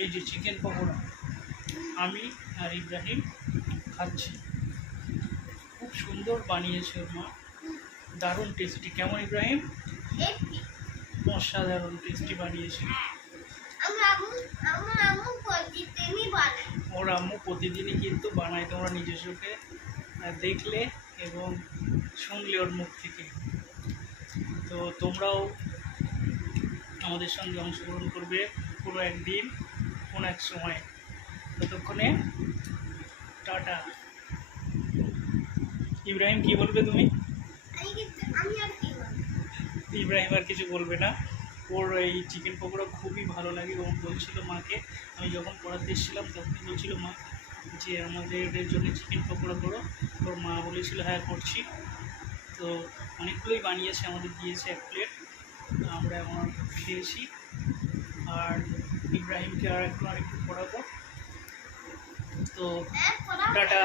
এই যে চিকেন পকোড়া আমি আর ইব্রাহিম খাচ্ছি। খুব সুন্দর বানিয়েছে ওর মা, দারুণ টেস্টি। কেমন ইব্রাহিম? অসাধারণ টেস্টি বানিয়েছে। ওর আম্মু প্রতিদিনই কিন্তু বানায়, তোমরা নিজের চোখে দেখলে এবং শুনলে ওর মুখ থেকে। তো তোমরাও আমাদের সঙ্গে অংশগ্রহণ করবে কোনো একদিন কোনো এক সময়। ততক্ষণে টাটা। ইব্রাহিম কি বলবে তুমি? ইব্রাহিম আর কিছু বলবে না। ওর এই চিকেন পকোড়া খুবই ভালো লাগে। ও বলছিল মাকে, আমি যখন পড়াতে এসেছিলাম তখন বলছিল মা যে আমাদের জন্য চিকেন পকোড়া করো। ওর মা বলেছিল হ্যাঁ করছি। তো অনেকগুলোই বানিয়েছে, আমাদের দিয়েছে 1 প্লেট, আমরা এখন খেয়েছি। আর ইব্রাহিমকে আর একটু পড়াবো। তো টাটা।